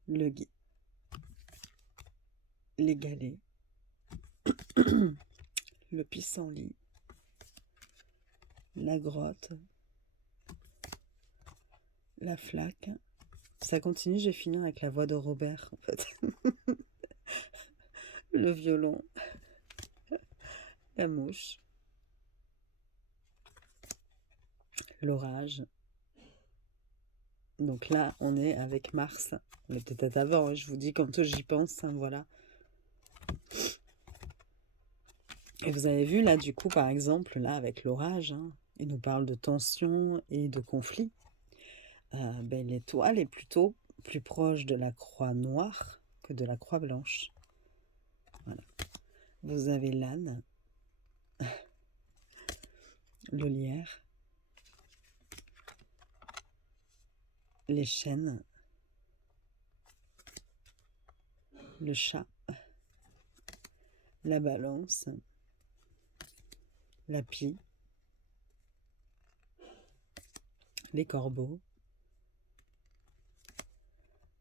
les galets, le pissenlit, la grotte, la flaque. Ça continue, je vais finir avec la voix de Robert, en fait. Le violon, la mouche, l'orage. Donc là, on est avec Mars. On est peut-être avant, hein, je vous dis quand j'y pense, hein, voilà. Et vous avez vu là, du coup, par exemple, là, avec l'orage, hein, il nous parle de tension et de conflit. L'étoile est plutôt plus proche de la croix noire que de la croix blanche. Voilà. Vous avez l'âne, le lierre, les chênes, le chat, la balance, la pie, les corbeaux,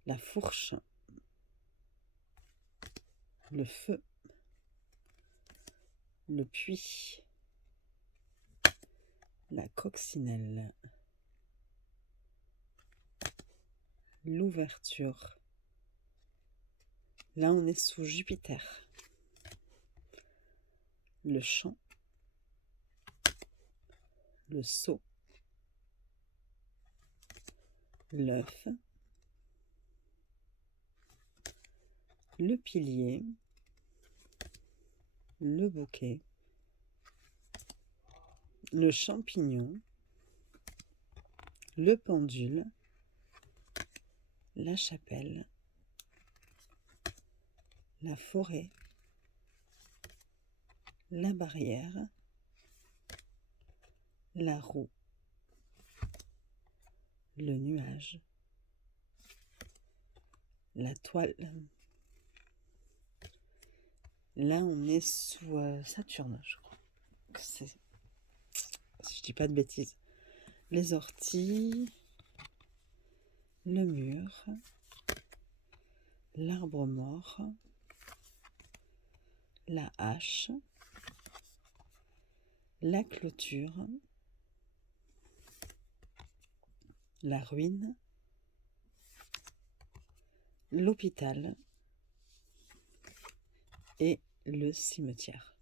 la fourche, le feu, le puits, la coccinelle, l'ouverture. Là, on est sous Jupiter. Le champ, le seau, l'œuf, le pilier, le bouquet, le champignon, le pendule, la chapelle, la forêt, la barrière, la roue, le nuage, la toile. Là, on est sous Saturne, je crois. Si je dis pas de bêtises. Les orties, le mur, l'arbre mort, la hache, la clôture, la ruine, l'hôpital et le cimetière.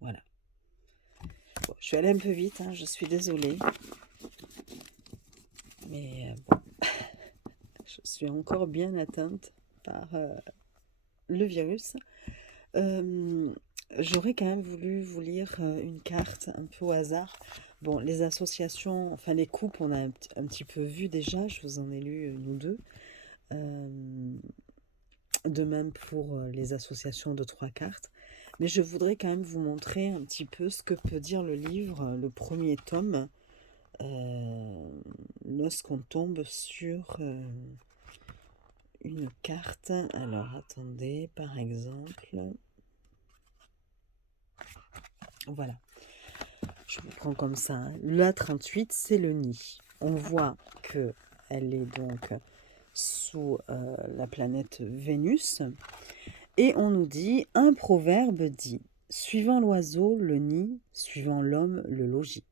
Voilà. Bon, je suis allée un peu vite, hein, je suis désolée. Mais bon, je suis encore bien atteinte par le virus. J'aurais quand même voulu vous lire une carte un peu au hasard. Bon, les associations, enfin les coupes, on a un petit peu vu déjà, je vous en ai lu une ou deux. De même pour les associations de 3 cartes. Mais je voudrais quand même vous montrer un petit peu ce que peut dire le livre, le premier tome, lorsqu'on tombe sur une carte. Alors attendez, par exemple, voilà, je vous prends comme ça, hein. La 38, c'est le nid. On voit que elle est donc sous la planète Vénus. Et on nous dit, un proverbe dit, suivant l'oiseau, le nid, suivant l'homme, le logis.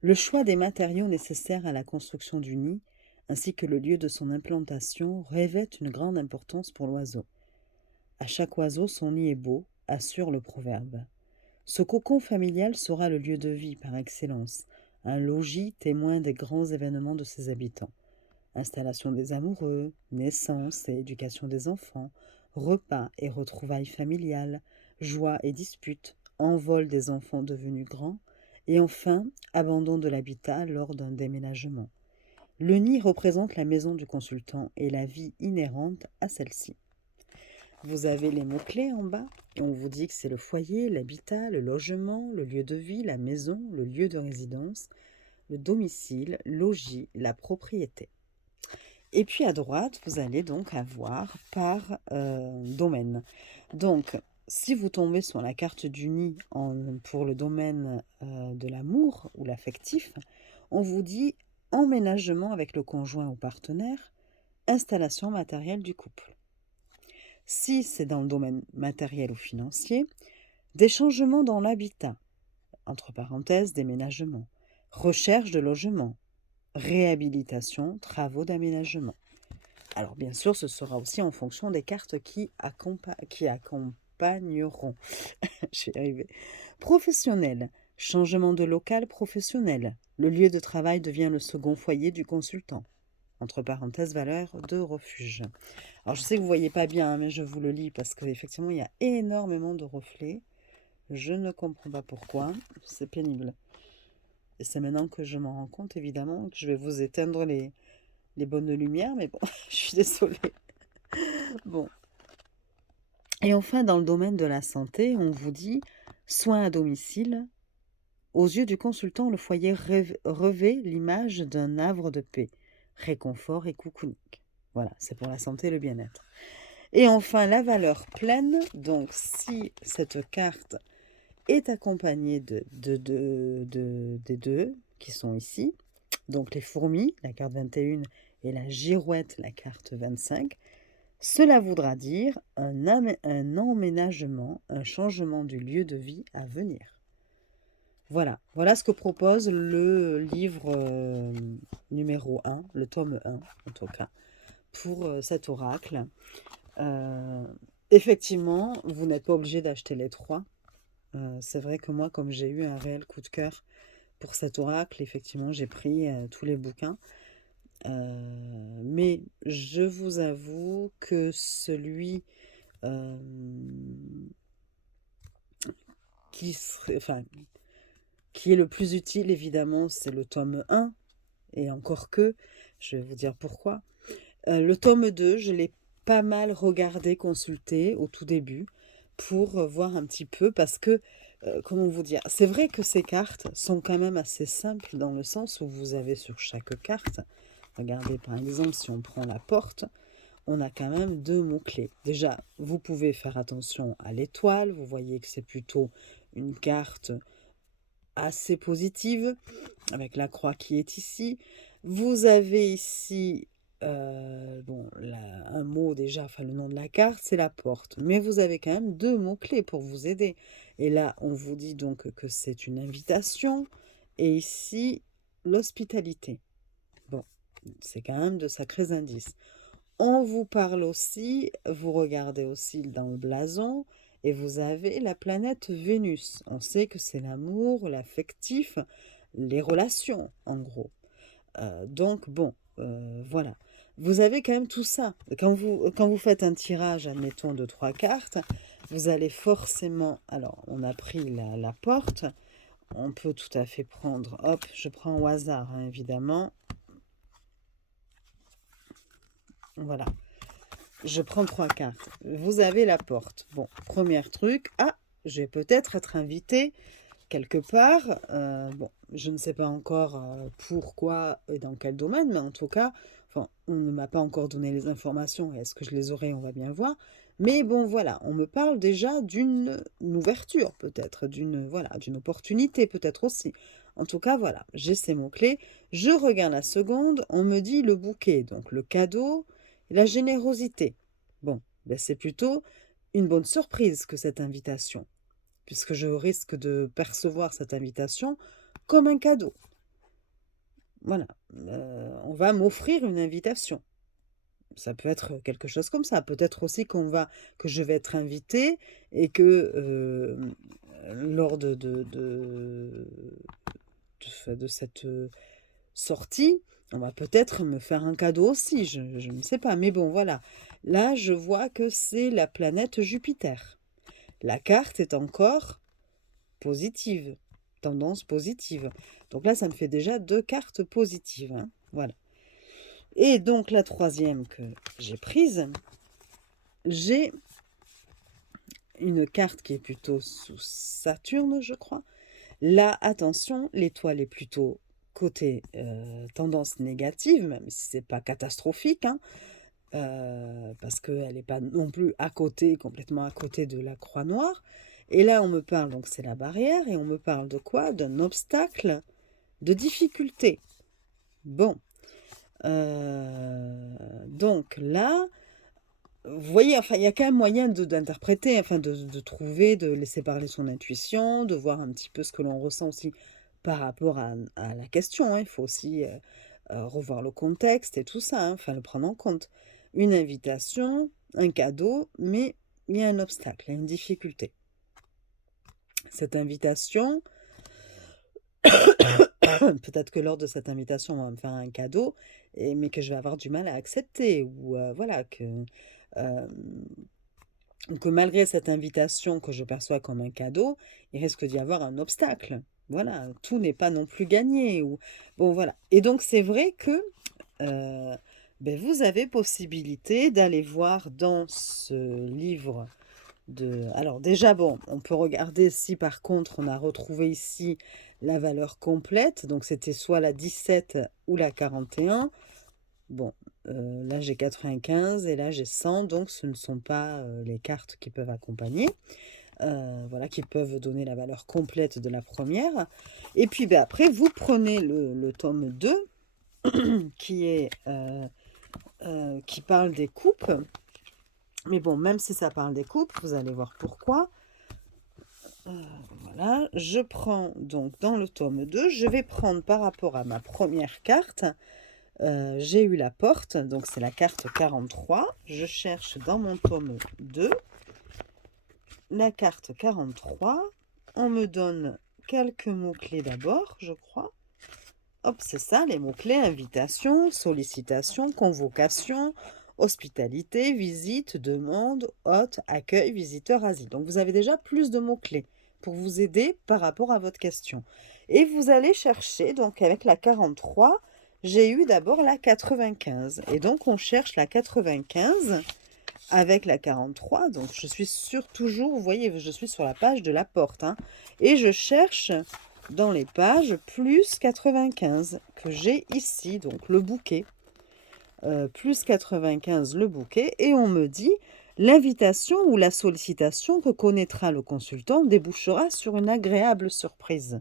Le choix des matériaux nécessaires à la construction du nid, ainsi que le lieu de son implantation, revêtent une grande importance pour l'oiseau. À chaque oiseau, son nid est beau, assure le proverbe. Ce cocon familial sera le lieu de vie par excellence, un logis témoin des grands événements de ses habitants. Installation des amoureux, naissance et éducation des enfants, repas et retrouvailles familiales, joie et disputes, envol des enfants devenus grands, et enfin, abandon de l'habitat lors d'un déménagement. Le nid représente la maison du consultant et la vie inhérente à celle-ci. Vous avez les mots-clés en bas, et on vous dit que c'est le foyer, l'habitat, le logement, le lieu de vie, la maison, le lieu de résidence, le domicile, logis, la propriété. Et puis à droite, vous allez donc avoir par domaine. Donc, si vous tombez sur la carte du nid pour le domaine de l'amour ou l'affectif, on vous dit emménagement avec le conjoint ou partenaire, installation matérielle du couple. Si c'est dans le domaine matériel ou financier, des changements dans l'habitat, entre parenthèses, déménagement, recherche de logement, réhabilitation, travaux d'aménagement. Alors bien sûr, ce sera aussi en fonction des cartes qui accompagneront. Je vais y arriver. Professionnel, changement de local professionnel. Le lieu de travail devient le second foyer du consultant. Entre parenthèses, valeur de refuge. Alors je sais que vous ne voyez pas bien, hein, mais je vous le lis parce qu'effectivement, il y a énormément de reflets. Je ne comprends pas pourquoi. C'est pénible. Et c'est maintenant que je m'en rends compte, évidemment, que je vais vous éteindre les bonnes lumières, mais bon, je suis désolée. Bon. Et enfin, dans le domaine de la santé, on vous dit soins à domicile. Aux yeux du consultant, le foyer revêt l'image d'un havre de paix, réconfort et cocooning. Voilà, c'est pour la santé et le bien-être. Et enfin, la valeur pleine. Donc, si cette carte est accompagnée des deux qui sont ici, donc les fourmis, la carte 21, et la girouette, la carte 25, cela voudra dire un emménagement, un changement du lieu de vie à venir. Voilà, voilà ce que propose le livre numéro 1, le tome 1 en tout cas, pour cet oracle. Effectivement, vous n'êtes pas obligé d'acheter les 3. C'est vrai que moi, comme j'ai eu un réel coup de cœur pour cet oracle, effectivement, j'ai pris tous les bouquins. Mais je vous avoue que celui qui est le plus utile, évidemment, c'est le tome 1. Et encore que, je vais vous dire pourquoi. Le tome 2, je l'ai pas mal regardé, consulté au tout début pour voir un petit peu parce que, comment vous dire, c'est vrai que ces cartes sont quand même assez simples dans le sens où vous avez sur chaque carte, regardez par exemple si on prend la porte, on a quand même 2 mots-clés. Déjà, vous pouvez faire attention à l'étoile, vous voyez que c'est plutôt une carte assez positive, avec la croix qui est ici. Vous avez ici, un mot déjà, enfin le nom de la carte, c'est la porte. Mais vous avez quand même 2 mots-clés pour vous aider. Et là, on vous dit donc que c'est une invitation. Et ici, l'hospitalité. Bon, c'est quand même de sacrés indices. On vous parle aussi, vous regardez aussi dans le blason, Et vous avez la planète Vénus. On sait que c'est l'amour, l'affectif, les relations, en gros. Donc, bon, voilà. Vous avez quand même tout ça. Quand vous faites un tirage, admettons, de 3 cartes, vous allez forcément... Alors, on a pris la porte. On peut tout à fait prendre... Hop, je prends au hasard, hein, évidemment. Voilà. Je prends 3 cartes. Vous avez la porte. Bon, premier truc. Ah, je vais peut-être être invitée quelque part. Bon, je ne sais pas encore pourquoi et dans quel domaine, mais en tout cas, enfin, on ne m'a pas encore donné les informations. Est-ce que je les aurai? On va bien voir. Mais bon, voilà, on me parle déjà d'une ouverture, peut-être, d'une opportunité, peut-être aussi. En tout cas, voilà, j'ai ces mots-clés. Je regarde la seconde, on me dit le bouquet, donc le cadeau, la générosité. Bon, ben c'est plutôt une bonne surprise que cette invitation, puisque je risque de percevoir cette invitation comme un cadeau. Voilà, on va m'offrir une invitation. Ça peut être quelque chose comme ça. Peut-être aussi que je vais être invitée et que lors de cette sortie, on va peut-être me faire un cadeau aussi. Je ne sais pas. Mais bon, voilà. Là, je vois que c'est la planète Jupiter. La carte est encore positive, tendance positive. Donc là, ça me fait déjà 2 cartes positives, hein. Voilà. Et donc la troisième que j'ai prise, j'ai une carte qui est plutôt sous Saturne, je crois. Là, attention, l'étoile est plutôt côté tendance négative, même si c'est pas catastrophique, hein, parce qu'elle n'est pas non plus à côté, complètement à côté de la croix noire. Et là, on me parle, donc c'est la barrière, et on me parle de quoi? D'un obstacle, de difficulté. Bon, donc là, vous voyez, enfin, il y a quand même moyen d'interpréter, enfin, de trouver, de laisser parler son intuition, de voir un petit peu ce que l'on ressent aussi par rapport à la question, hein. Il faut aussi revoir le contexte et tout ça, hein, enfin, le prendre en compte. Une invitation, un cadeau, mais il y a un obstacle, il y a une difficulté. Cette invitation, peut-être que lors de cette invitation, on va me faire un cadeau, mais que je vais avoir du mal à accepter, ou voilà, euh, que malgré cette invitation que je perçois comme un cadeau, il risque d'y avoir un obstacle. Voilà, tout n'est pas non plus gagné. Bon, voilà. Et donc, c'est vrai que vous avez possibilité d'aller voir dans ce livre Alors déjà, bon, on peut regarder si par contre on a retrouvé ici la valeur complète. Donc c'était soit la 17 ou la 41. Bon, là j'ai 95 et là j'ai 100, donc ce ne sont pas les cartes qui peuvent accompagner. Voilà, qui peuvent donner la valeur complète de la première. Et puis après, vous prenez le tome 2 qui parle des coupes. Mais bon, même si ça parle des coupes, vous allez voir pourquoi. Voilà, je prends donc dans le tome 2, je vais prendre par rapport à ma première carte, j'ai eu la porte, donc c'est la carte 43. Je cherche dans mon tome 2 la carte 43. On me donne quelques mots-clés d'abord, je crois. Hop, c'est ça, les mots-clés: invitation, sollicitation, convocation, hospitalité, visite, demande, hôte, accueil, visiteur, asile. Donc vous avez déjà plus de mots-clés pour vous aider par rapport à votre question. Et vous allez chercher, donc avec la 43, j'ai eu d'abord la 95. Et donc on cherche la 95 avec la 43. Donc je suis toujours, vous voyez, je suis sur la page de la porte, hein, et je cherche dans les pages plus 95 que j'ai ici, donc le bouquet. Plus 95 le bouquet, et on me dit: l'invitation ou la sollicitation que connaîtra le consultant débouchera sur une agréable surprise.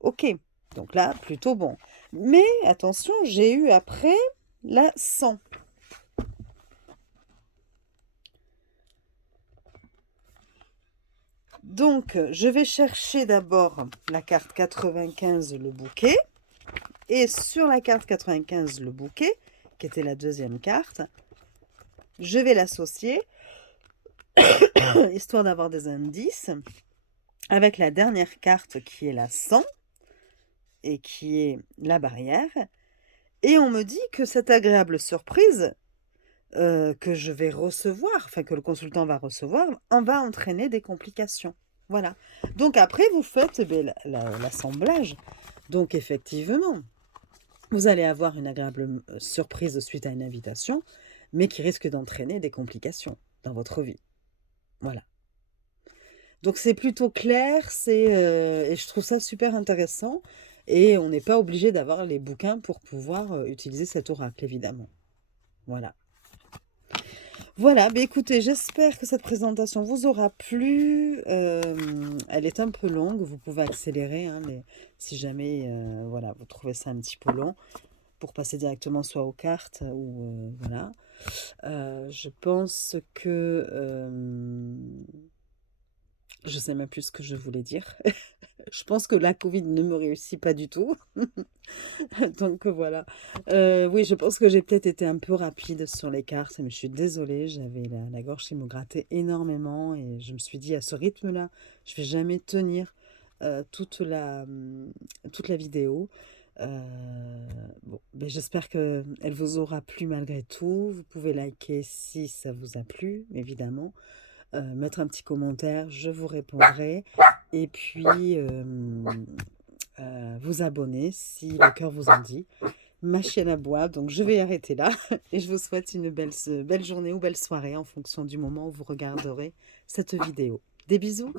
Ok, donc là, plutôt bon. Mais attention, j'ai eu après la 100. Donc, je vais chercher d'abord la carte 95, le bouquet. Et sur la carte 95, le bouquet, qui était la deuxième carte, je vais l'associer histoire d'avoir des indices, avec la dernière carte qui est la 100 et qui est la barrière. Et on me dit que cette agréable surprise que je vais recevoir, enfin que le consultant va recevoir, en va entraîner des complications. Voilà. Donc après, vous faites l'assemblage. Donc effectivement, vous allez avoir une agréable surprise suite à une invitation, mais qui risque d'entraîner des complications dans votre vie. Voilà. Donc c'est plutôt clair, et je trouve ça super intéressant. Et on n'est pas obligé d'avoir les bouquins pour pouvoir utiliser cet oracle, évidemment. Voilà. Voilà, bah écoutez, j'espère que cette présentation vous aura plu. Elle est un peu longue, vous pouvez accélérer, hein, mais si jamais voilà, vous trouvez ça un petit peu long, pour passer directement soit aux cartes ou voilà. Je pense que je sais même plus ce que je voulais dire. Je pense que la Covid ne me réussit pas du tout. Donc voilà. Oui, je pense que j'ai peut-être été un peu rapide sur les cartes, mais je suis désolée, j'avais la gorge qui me grattait énormément et je me suis dit à ce rythme-là, je vais jamais tenir toute la vidéo. Bon, ben, j'espère qu'elle vous aura plu malgré tout. Vous pouvez liker si ça vous a plu, évidemment. Mettre un petit commentaire, je vous répondrai. Et puis, vous abonner si le cœur vous en dit. Ma chienne aboie, donc je vais arrêter là. Et je vous souhaite une belle journée ou belle soirée en fonction du moment où vous regarderez cette vidéo. Des bisous!